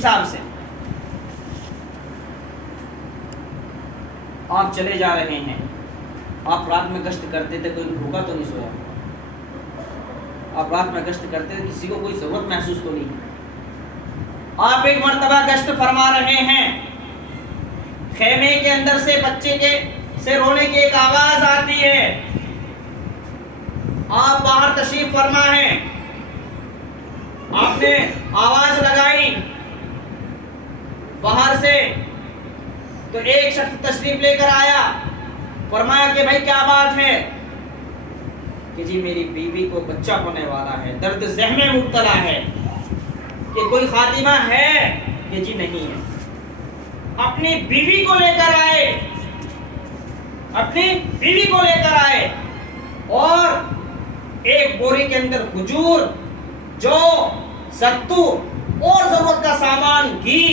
حساب سے آپ چلے جا رہے ہیں، آپ رات میں گشت کرتے تھے، کوئی بھوکا تو نہیں سویا، آپ رات میں گشت کرتے تھے، کسی کو کوئی ضرورت محسوس تو نہیں، آپ ایک مرتبہ گشت فرما رہے ہیں، خیمے کے اندر سے بچے کے سے رونے کی ایک آواز آتی ہے، آپ باہر تشریف فرما ہیں، آپ نے آواز لگائی باہر سے، تو ایک شخص تشریف لے کر آیا، فرمایا کہ بھائی کیا بات ہے؟ کہ جی میری بیوی کو بچہ ہونے والا ہے، درد ذہن میں مبتلا ہے، کہ کوئی خاتمہ ہے؟ کہ جی نہیں ہے۔ اپنی بیوی کو لے کر آئے، اپنی بیوی کو لے کر آئے، اور ایک بوری کے اندر کھجور، جو ستو اور ضرورت کا سامان، گھی،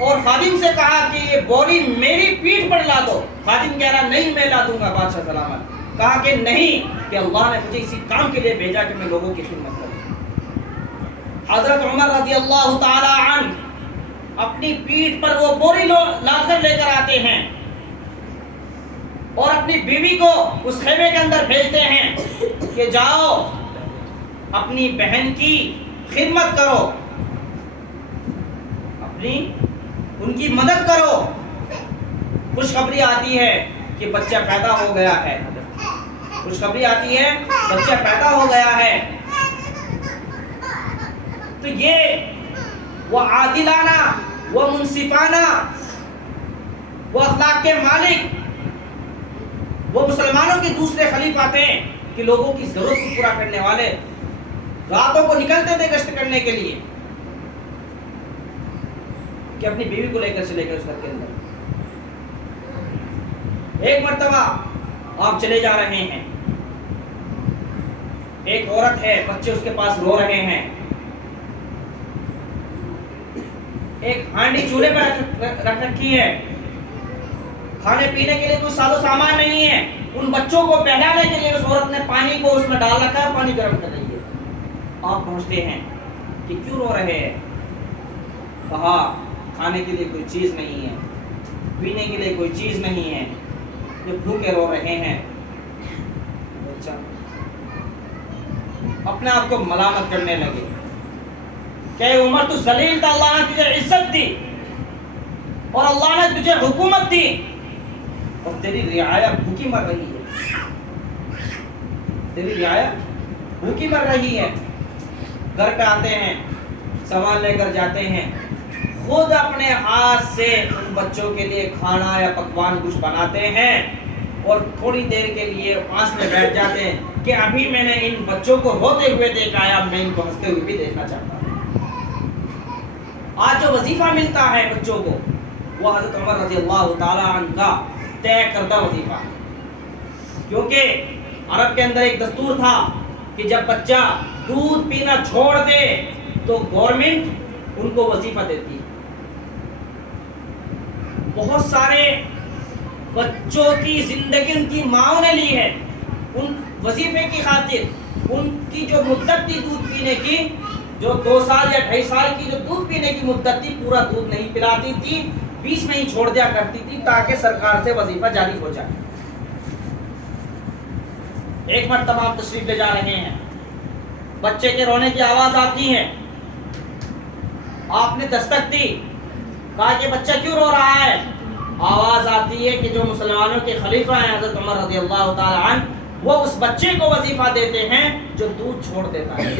اور خادم سے کہا کہ یہ بوری میری پیٹھ پر لا دو۔ خادم کہہ رہا نہیں میں لا دوں گا بادشاہ سلامت۔ کہا کہ نہیں، کہ اللہ نے مجھے اسی کام کے لیے بھیجا کہ میں لوگوں کی خدمت کروں۔ حضرت عمر رضی اللہ تعالی عنہ اپنی پیٹھ پر وہ بوری لا کر لے کر آتے ہیں، اور اپنی بیوی کو اس خیمے کے اندر بھیجتے ہیں کہ جاؤ اپنی بہن کی خدمت کرو، اپنی ان کی مدد کرو۔ خوشخبری آتی ہے کہ بچہ پیدا ہو گیا ہے، خوشخبری آتی ہے بچہ پیدا ہو گیا ہے۔ تو یہ وہ عادلانہ، وہ منصفانہ، وہ اخلاق کے مالک، وہ مسلمانوں کے دوسرے خلیفہ تھے کہ لوگوں کی ضرورت کو پورا کرنے والے، راتوں کو نکلتے تھے گشت کرنے کے لیے، کہ اپنی بیوی کو لے کر چلے گئے اس گھر کے اندر۔ ایک مرتبہ آپ چلے جا رہے ہیں، ایک عورت ہے، بچے اس کے پاس رو رہے ہیں، ایک ہانڈی چولہے پر رکھ رکھی ہے، کھانے پینے کے لیے کوئی ساز و سامان نہیں ہے، ان بچوں کو بہلانے کے لیے اس عورت نے پانی کو اس میں ڈال رکھا ہے، پانی گرم کر رہی ہے۔ آپ پہنچتے ہیں کہ کیوں رو رہے ہیں؟ کہا کھانے کے لیے کوئی چیز نہیں ہے، پینے کے لیے کوئی چیز نہیں ہے، یہ بھوکے رو رہے ہیں۔ اچھا، اپنے آپ کو ملامت کرنے لگے کہ عمر تو ذلیل تھا، اللہ نے تجھے عزت دی اور اللہ نے تجھے حکومت دی، اور تیری رعایا بھوکی مر رہی ہے، تیری رعایا بھوکی مر رہی ہے۔ گھر پہ آتے ہیں، سامان لے کر جاتے ہیں، خود اپنے ہاتھ سے ان بچوں کے لیے کھانا یا پکوان کچھ بناتے ہیں، اور تھوڑی دیر کے لیے پاس میں بیٹھ جاتے ہیں کہ ابھی میں نے ان بچوں کو روتے ہوئے دیکھا ہے، اب میں ان کو ہنستے ہوئے بھی دیکھنا چاہتا ہوں۔ آج جو وظیفہ ملتا ہے بچوں کو، وہ حضرت عمر رضی اللہ تعالی عنہ کا طے کردہ وظیفہ، کیونکہ عرب کے اندر ایک دستور تھا کہ جب بچہ دودھ پینا چھوڑ دے تو گورنمنٹ ان کو وظیفہ دیتی۔ بہت سارے بچوں کی زندگی ان کی ماں نے لی ہے، ان وظیفے کی خاطر ان کی جو مدت تھی دودھ پینے کی، جو 2 سال یا 2.5 سال کی جو دودھ پینے کی مدت تھی، پورا دودھ نہیں پلاتی تھی، بیچ میں ہی چھوڑ دیا کرتی تھی تاکہ سرکار سے وظیفہ جاری ہو جائے۔ ایک مرتبہ آپ تشریف لے جا رہے ہیں، بچے کے رونے کی آواز آتی ہے، آپ نے دستک دی، کہا کہ بچہ کیوں رو رہا ہے؟ آواز آتی ہے کہ جو مسلمانوں کے خلیفہ ہیں حضرت عمر رضی اللہ تعالی عنہ، وہ اس بچے کو وظیفہ دیتے ہیں جو دودھ چھوڑ دیتا ہے۔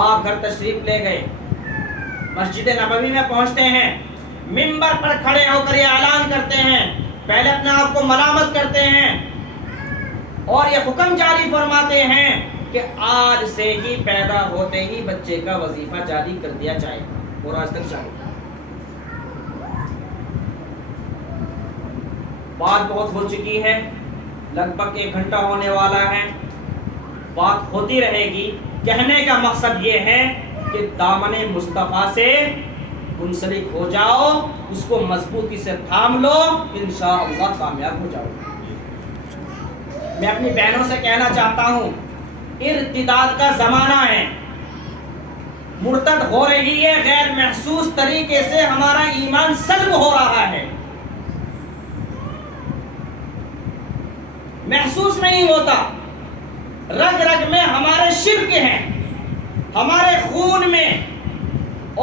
آپ گھر تشریف لے گئے، مسجد نبوی میں پہنچتے ہیں، منبر پر کھڑے ہو کر یہ اعلان کرتے ہیں، پہلے اپنے آپ کو ملامت کرتے ہیں اور یہ حکم جاری فرماتے ہیں کہ آج سے ہی پیدا ہوتے ہی بچے کا وظیفہ جاری کر دیا جائے، اور آج تک جاری۔ بات بہت ہو چکی ہے، لگ بھگ 1 گھنٹہ ہونے والا ہے، بات ہوتی رہے گی۔ کہنے کا مقصد یہ ہے کہ دامن مصطفیٰ سے منسلک ہو جاؤ، اس کو مضبوطی سے تھام لو، انشاءاللہ کامیاب ہو جاؤ۔ میں اپنی بہنوں سے کہنا چاہتا ہوں، ارتداد کا زمانہ ہے، مرتد ہو رہی ہے، غیر محسوس طریقے سے ہمارا ایمان سلب ہو رہا ہے، محسوس نہیں ہوتا، رگ رگ میں ہمارے شرک ہیں، ہمارے خون میں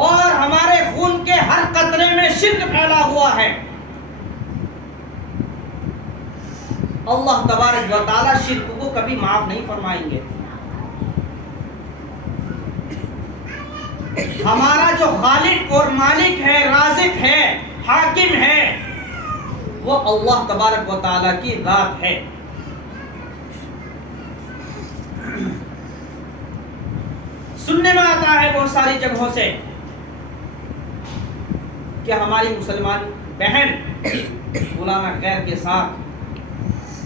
اور ہمارے خون کے ہر قطرے میں شرک پھیلا ہوا ہے۔ اللہ تبارک و تعالی شرک کو کبھی معاف نہیں فرمائیں گے۔ ہمارا جو خالق اور مالک ہے، رازق ہے، حاکم ہے، وہ اللہ تبارک و تعالی کی ذات ہے۔ سننے میں آتا ہے بہت ساری جگہوں سے کہ ہماری مسلمان بہن مولانا خیر کے ساتھ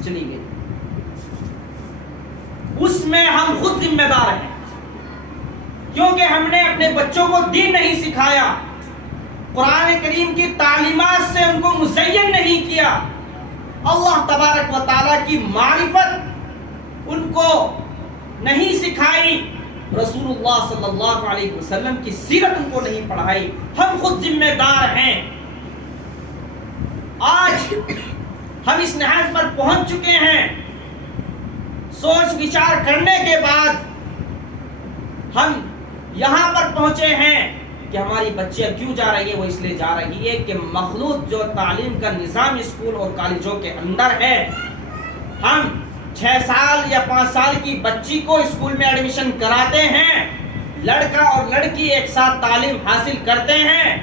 چلی گئی، اس میں ہم خود ذمہ دار ہیں، کیونکہ ہم نے اپنے بچوں کو دین نہیں سکھایا، قرآن کریم کی تعلیمات سے ان کو مزین نہیں کیا، اللہ تبارک و تعالیٰ کی معرفت ان کو نہیں سکھائی، رسول اللہ صلی اللہ علیہ وسلم کی سیرت ان کو نہیں پڑھائی، ہم خود ذمہ دار ہیں۔ آج ہم اس نہج پر پہنچ چکے ہیں، سوچ وچار کرنے کے بعد ہم یہاں پر پہنچے ہیں کہ ہماری بچیاں کیوں جا رہی ہے، وہ اس لیے جا رہی ہے کہ مخلوط جو تعلیم کا نظام اسکول اور کالجوں کے اندر ہے، ہم 6 سال یا 5 سال کی بچی کو اسکول میں ایڈمیشن کراتے ہیں، لڑکا اور لڑکی ایک ساتھ تعلیم حاصل کرتے ہیں،